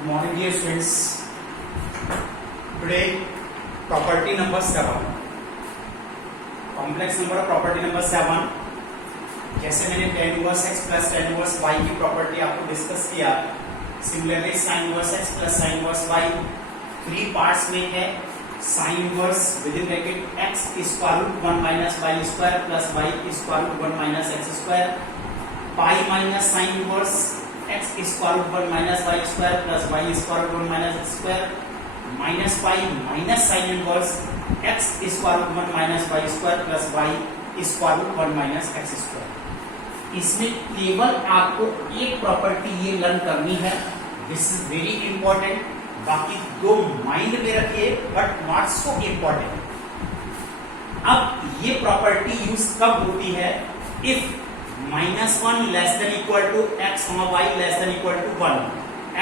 Good morning, dear students. Today, property number 7. Complex number property number 7. जैसे मैंने tan inverse x plus tan inverse y की property आपको discuss किया, similarly sin inverse x plus sin inverse y 3 parts में है. sin inverse within bracket x square root 1 minus y square plus y square root 1 minus x square, pi minus sin inverse x square root 1 minus y square plus y square root 1 minus x square, minus pi minus sin inverse x square root 1 minus y square plus y square root 1 minus x square. इसमें केवल आपको एक property ये learn करनी है, this is very important. बाकी दो mind में रखिए बट नॉट सो इंपॉर्टेंट. अब ये प्रॉपर्टी यूज कब होती है? If -1 less than equal to x y less than equal to 1,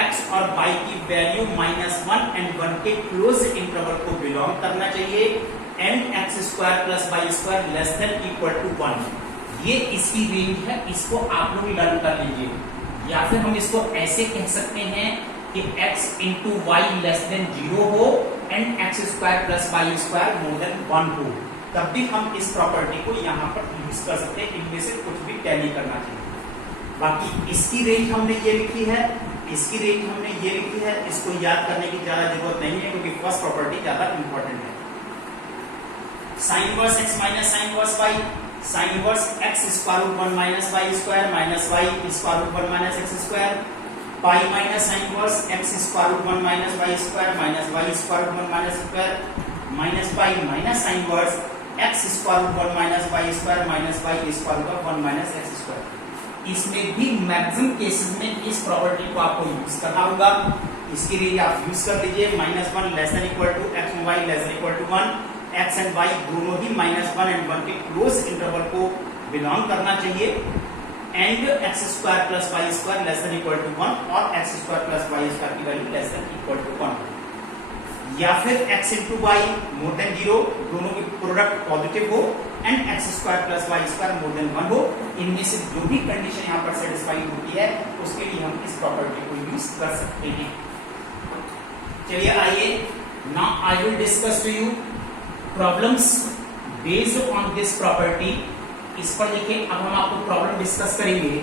x और y की वैल्यू -1 एंड 1 के क्लोज इंटरवल को बिलोंग करना चाहिए, and x square plus y square less than equal to 1. ये इसकी रेंज है, इसको आप लोग लर्न कर लीजिए. या फिर हम इसको ऐसे कह सकते हैं कि x into y less than 0 हो and x square plus y square more than 1 हो, तब भी हम इस प्रॉपर्टी को यहाँ पर यूज कर सकते हैं. इनमें से कुछ भी टैली करना चाहिए. बाकी इसकी रेंज हमने ये लिखी है, इसकी रेंज हमने ये लिखी है. इसको याद करने की ज्यादा जरूरत नहीं है क्योंकि फर्स्ट प्रॉपर्टी ज्यादा इंपॉर्टेंट है. Sine inverse x minus sine inverse y, sine inverse x square root 1 minus y square minus y square root 1 minus x square, pi minus sine inverse x square root 1 minus y square minus y square root 1 minus square, minus pi minus sine inverse x square root 1 minus y square minus y square root 1 minus x square. इसमें भी maximum cases में इस property को आपको use करना होगा. इसकी range आप यूज कर लीजिए. -1 less than equal to x and y less than equal to 1, x and y दोनों ही -1 एंड 1 के क्लोज इंटरवल को बिलोंग करना चाहिए, and x square plus y square less than equal to 1 और x square plus y square की value less than equal to 1. या फिर x into Y more than 0, दोनों की प्रोडक्ट पॉजिटिव हो, and x square plus y square more than 1 हो. इनमें से जो भी कंडीशन यहाँ पर सेटिस्फाई होती है उसके लिए हम इस प्रॉपर्टी को यूज कर सकते हैं. चलिए आइए, now I will discuss to you problems based on this property. इस पर देखिए, अब हम आपको प्रॉब्लम डिस्कस करेंगे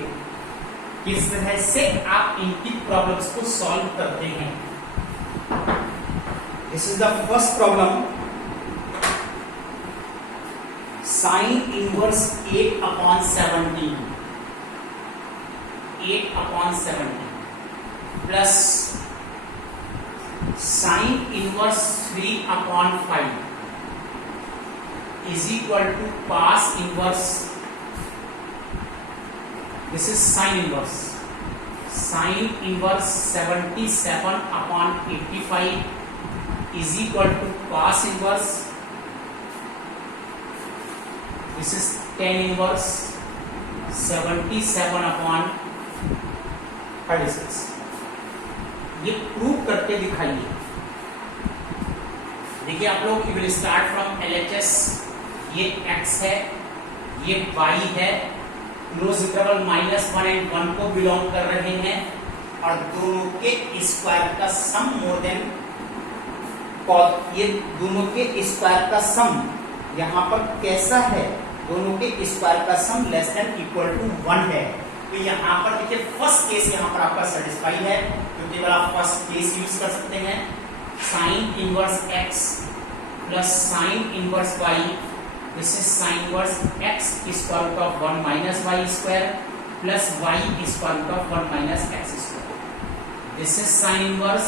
किस तरह से आप इनकी प्रॉब्लम्स को सॉल्व करते हैं. This is the first problem. Sin inverse 8/17 plus sin inverse 3/5 is equal to cos inverse. This is sin inverse. Sin inverse 77/85 is equal to cos inverse. This is tan inverse 77/36. ये prove करके दिखाइए. देखिए आप लोग, you will start from LHS. ये x है, ये y है, क्लोज इंटरवल -1 एंड 1 को बिलोंग कर रहे हैं, और दोनों के स्क्वायर का सम मोर देन, ये दोनों के स्क्वायर का सम यहाँ पर कैसा है? दोनों के स्क्वायर का sum less than equal to 1 है. तो यहाँ पर देखिए फर्स्ट केस यहाँ पर आपका सेटिस्फाई है, तो केवल आप फर्स्ट केस यूज कर सकते हैं. Sine inverse x plus sine inverse y, this is sine inverse x square root of 1 minus y square plus y square root of 1 minus x square. This is sine inverse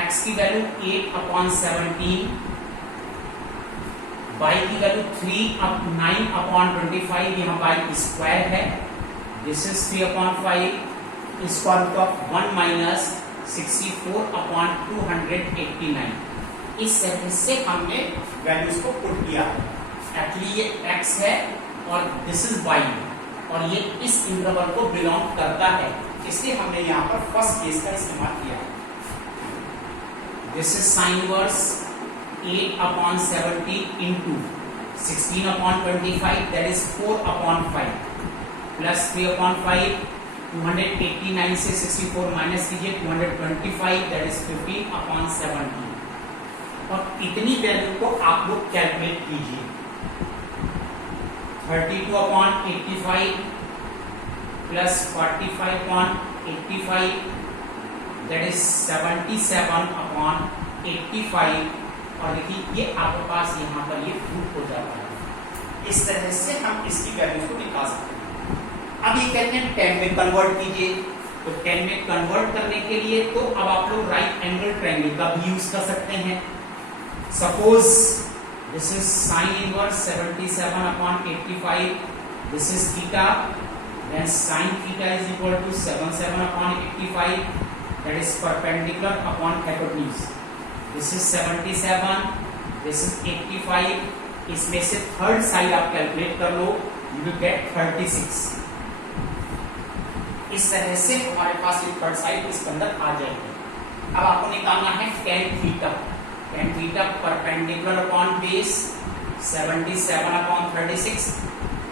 x की value 8/17, y की value 9/25, यहाँ y square है. This is 3/5 square root of 1 minus 64/289. इस तरह से हमने values को put किया. एक्चुअली ये x है और दिस इज y, और ये इस इंटरवल को बिलोंग करता है, इसलिए हमने यहाँ पर फर्स्ट केस का इस्तेमाल किया. This is sin inverse 8/70 into 16/25, that is 4/5 plus 3/5 289 से 64 माइनस कीजिए, 225 दैट इज 15/17 और इतनी वैल्यू को आप लोग कैलकुलेट कीजिए। 32/85 प्लस 45/85 दैट इज 77/85 और देखिए ये आपके पास यहाँ पर ये प्रूफ हो जाता है। इस तरह से हम इसकी वैल्यूज को निकाल सकते हैं। अब ये कहते हैं 10 में कन्वर्ट कीजिए, तो 10 में कन्वर्ट करने के लिए तो अब आप लोग राइट एंगल ट्रायंगल का भी यूज कर सकते हैं। Suppose this is sine inverse 77/85, this is theta, then sin theta is equal to 77/85 that is perpendicular upon hypotenuse. This is 77, this is 85, इसमें से थर्ड साइड आप कैलकुलेट कर लो, you will get 36। इस तरह से हमारे पास ये थर्ड साइड इसके अंदर आ जाएगी। अब आपको निकालना है tan theta. tan theta perpendicular upon base 77/36,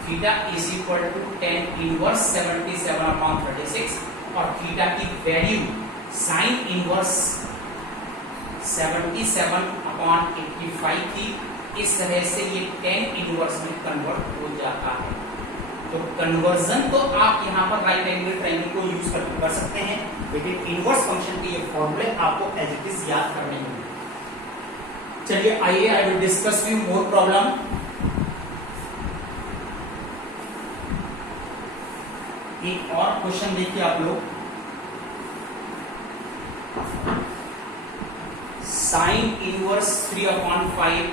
theta is equal to tan inverse 77/36 और थीटा की वैल्यू साइन इनवर्स 77/85 थी। इस तरह से ये tan इनवर्स में कन्वर्ट हो जाता है। तो कन्वर्जन तो आप यहाँ पर राइट एंगल ट्रायंगल को यूज कर सकते हैं, लेकिन इनवर्स फंक्शन के ये फॉर्मूले आपको एज इट इज याद करने होंगे। चलिए आइए, I will discuss with more problem. एक और क्वेश्चन देखिए आप लोग, sine inverse 3/5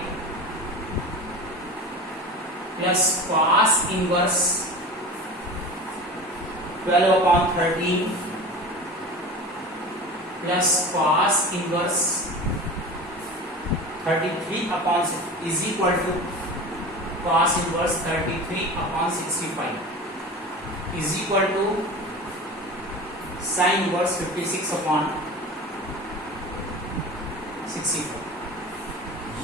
plus cos inverse 12/13 plus cos inverse 33/6 is equal to cos inverse 33/65 is equal to sine inverse 56/64।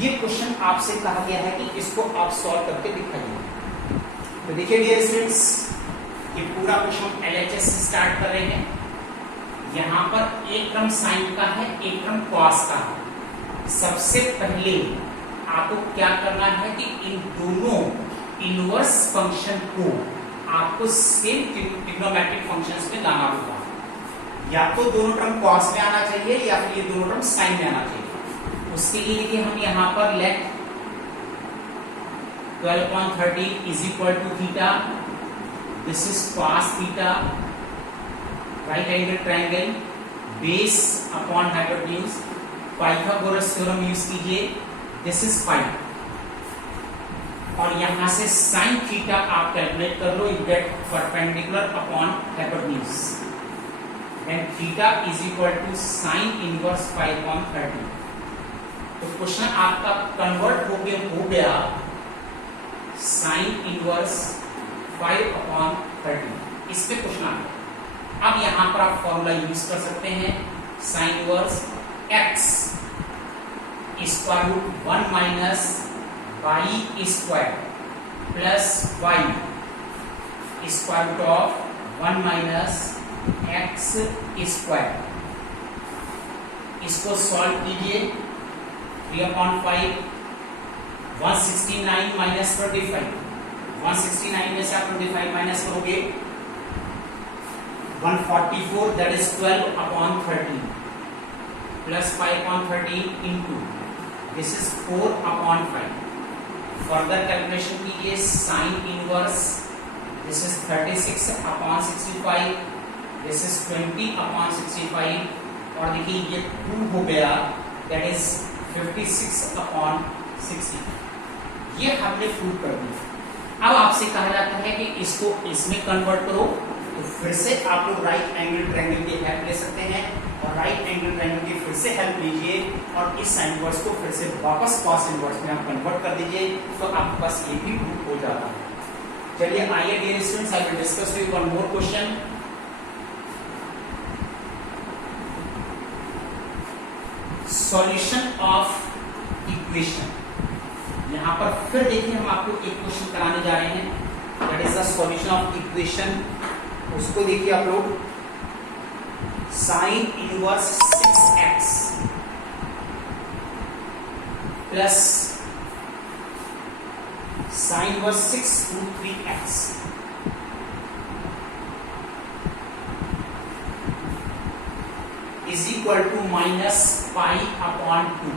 ये क्वेश्चन आपसे कहा गया है कि इसको आप सॉल्व करके दिखाइए। तो देखिए डियर स्टूडेंट्स, ये पूरा क्वेश्चन LHS से स्टार्ट कर रहे हैं। यहाँ पर एक क्रम साइन का है, एक क्रम कॉस का है। सबसे पहले आपको क्या करना है कि इन दोनों इनवर्स फंक्शन को आपको सेम ट्रिग्नोमेट्रिक फंक्शंस में लाना होगा। या तो दोनों टर्म कॉस में आना चाहिए या फिर ये दोनों टर्म साइन में आना चाहिए। उसके लिए देखिए हम यहाँ पर let 12/13 is equal to theta, this is cos theta, right angle triangle, base upon hypotenuse, Pythagoras theorem use कीजिए, दिस इज 5 और यहां से साइन थीटा आप कैलकुलेट कर लो, you get perpendicular upon hypotenuse, then theta is equal to sine inverse 5/13। तो question आपका convert हो गया साइन इनवर्स 5/13। इस पे क्वेश्चन आ गया। अब यहां पर आप फॉर्मूला यूज कर सकते हैं, sine inverse x square root 1 minus y square plus y square root of 1 minus x square. इसको सॉल्व कीजिए, 3/5 169 माइनस 25, 169 में से आप 25 माइनस करोगे 144 that is 12/13 plus 5/13 into this is 4/5। Further calculation कीजिए, sine inverse this is 36/65, this is 20/65 और देखिए ये 2 हो गया दैट इज 56/60। ये हमने प्रूव कर दिया। अब आपसे कहा जाता है कि इसको इसमें कन्वर्ट करो, तो फिर से आप लोग राइट एंगल ट्रायंगल की हेल्प ले सकते हैं और राइट एंगल ट्रायंगल की फिर से हेल्प लीजिए और इस साइन इनवर्स को फिर से वापस कॉस इनवर्स में आप कन्वर्ट कर दीजिए, तो आपके पास ये भी प्रूव हो जाता है। चलिए आइए dear students, I will discuss with one more question. Solution of equation. यहां पर फिर देखिए हम आपको एक क्वेश्चन कराने जा रहे हैं, that is the solution of equation उसको देखिए आप लोग, sine inverse 6x plus sine inverse 6 root 3x is equal to minus pi upon 2.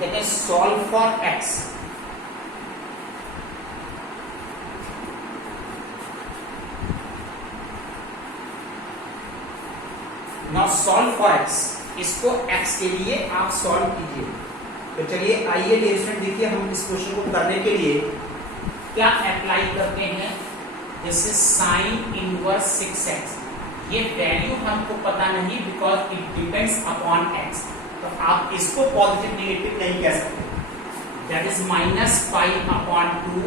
That is solve for x. Now solve for x. इसको x के लिए आप सॉल्व कीजिए। तो चलिए आइए डियर स्टूडेंट, देखिए हम इस क्वेश्चन को करने के लिए क्या अप्लाई करते हैं। This is sine inverse 6x। ये वैल्यू हमको पता नहीं because it depends upon x। तो आप इसको पॉजिटिव नेगेटिव नहीं कह सकते। That is minus pi upon 2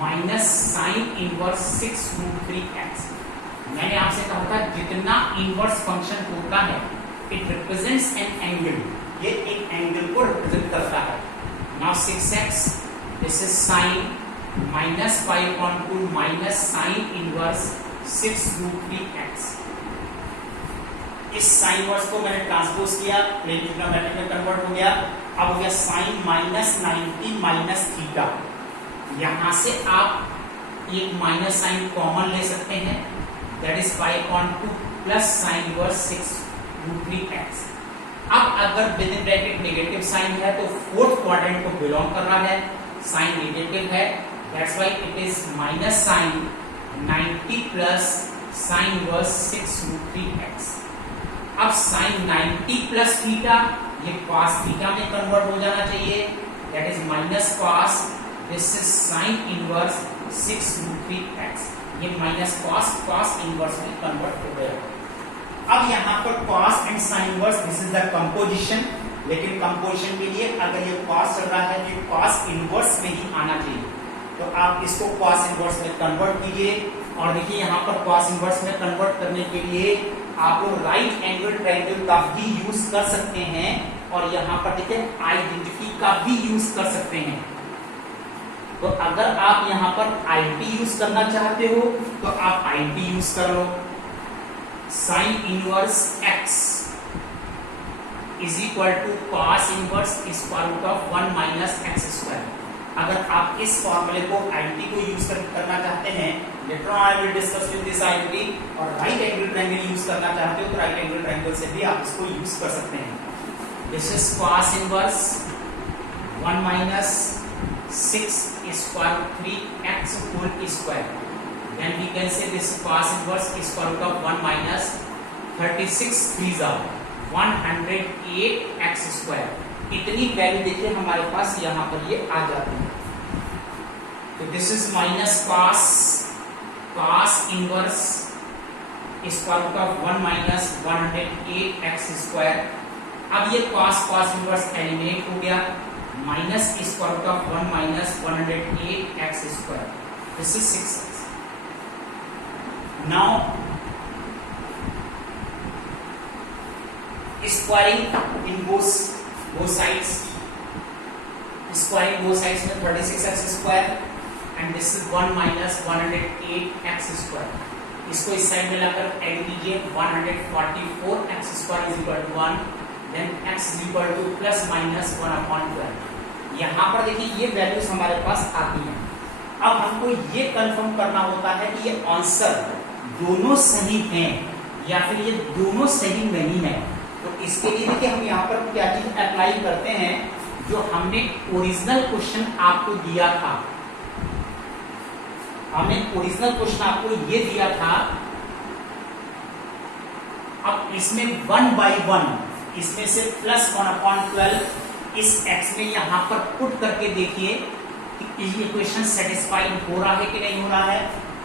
minus sine inverse 6 root 3x। मैंने आपसे कहा था जितना इनवर्स फंक्शन होता है इट रिप्रेजेंट्स एन एंगल, ये एक एंगल को रिप्रेजेंट करता है। Now 6x this is sine minus pi upon 2 minus sine inverse 6 root 3x। इस साइन इनवर्स को मैंने ट्रांसपोज किया, प्लेन ट्रिग्नोमेट्री में कन्वर्ट हो गया। अब हो गया साइन माइनस 90 माइनस थीटा। यहां से आप एक माइनस साइन कॉमन ले सकते हैं, that is pi upon 2 plus sine inverse 6 root 3x। अब अगर within bracket negative sine है तो फोर्थ क्वाड्रेंट को बिलोंग कर रहा है, साइन नेगेटिव है, that's why it is minus sine 90 plus sine inverse 6 root 3x। अब साइन 90 प्लस थीटा ये cos थीटा में कन्वर्ट हो जाना चाहिए, that is minus cos, this is sine inverse 6 root 3x। ये माइनस cos इनवर्स में convert हो गया। अब यहाँ पर cos and sign inverse this is the composition, लेकिन कंपोजिशन के लिए अगर ये cos चल रहा है तो cos इनवर्स में ही आना चाहिए। तो आप इसको cos इनवर्स में कन्वर्ट कीजिए और देखिए यहाँ पर cos इनवर्स में कन्वर्ट करने के लिए आप लोग राइट एंगल ट्रायंगल का भी यूज कर सकते हैं और यहाँ पर देखिए आइडेंटिटी का भी यूज कर सकते हैं। तो अगर आप यहाँ पर आईटी यूज करना चाहते हो तो आप आईटी यूज कर लो। Sine inverse x is equal to cos inverse square root of 1 minus X square. अगर आप इस फॉर्मूले को आईटी को यूज करना चाहते हैं, later on I will discuss with this IT, और राइट एंगल ट्रायंगल यूज करना चाहते हो तो राइट एंगल ट्रायंगल से भी आप इसको यूज कर सकते हैं। This is cos inverse 1 minus 6 square 3x whole square, then we can say this cos inverse square root of 1 minus 36 3s are 108x square। इतनी वैल्यू देखिए हमारे पास यहाँ पर ये आ जाती है। तो this is minus cos inverse square root of 1 minus 108x square. अब ये cos इनवर्स एलिमिनेट हो गया, minus square root of 1 minus 108x square, this is 6x। Now squaring in both sides, squaring both sides में 36x square and this is 1 minus 108x square. इसको इस साइड में लाकर ऐड कीजिए, 144x square is equal to 1, then x is equal two plus minus 1/12। यहाँ पर देखिए ये वैल्यूज हमारे पास आती हैं। अब हमको ये कंफर्म करना होता है कि ये आंसर दोनों सही हैं या फिर ये दोनों सही नहीं है। तो इसके लिए देखिए हम यहाँ पर क्या चीज अप्लाई करते हैं, जो हमने ओरिजिनल क्वेश्चन आपको दिया था। हमने ओरिजिनल क्वेश्चन आपको ये दिया था, अब इसमें 1/1 इसमें से प्लस 1/12 इस x में यहां पर पुट करके देखिए कि ये इक्वेशन सेटिस्फाइड हो रहा है कि नहीं हो रहा है।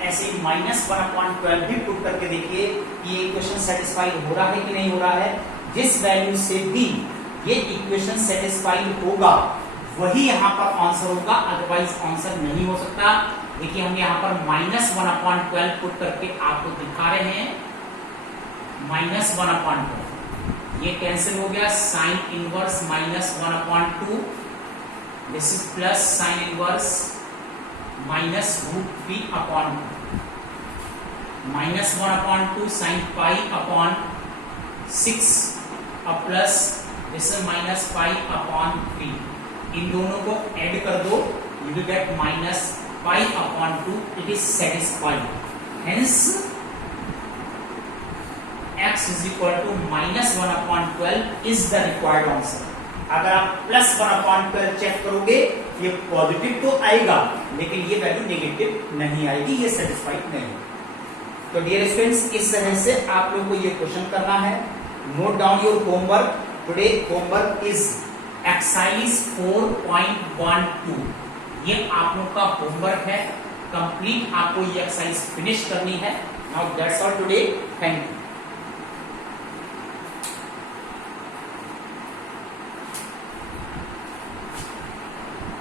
ऐसे ही माइनस 1/12 भी पुट करके देखिए कि ये इक्वेशन सेटिस्फाइड हो रहा है कि नहीं हो रहा है। जिस वैल्यू से भी ये इक्वेशन सेटिस्फाइड होगा वही यहाँ पर आंसर होगा, अदरवाइज आंसर नहीं हो सकता। देखिए हम यहाँ पर माइनस 1/12 पुट करके आपको दिखा रहे हैं, माइनस 1/12 ये कैंसिल हो गया, sine inverse minus 1/2, this is plus sine inverse minus √3/2। -1/2 sin pi upon 6 और प्लस इसे -pi/3, इन दोनों को ऐड कर दो, you will get -pi/2. It is satisfied. Hence x is equal to -1/12 is the required answer. अगर आप +1/12 check करोगे ये पॉजिटिव तो आएगा लेकिन ये वैल्यू नेगेटिव नहीं आएगी, ये सेटिस्फाइड नहीं। तो डियर स्टूडेंट्स, इस तरह से आप लोगों को ये क्वेश्चन करना है। Note down your homework. Today homework is exercise 4.12। ये आप लोग का होमवर्क है, कंप्लीट आपको ये एक्सरसाइज फिनिश करनी है। Now that's all today, thank you.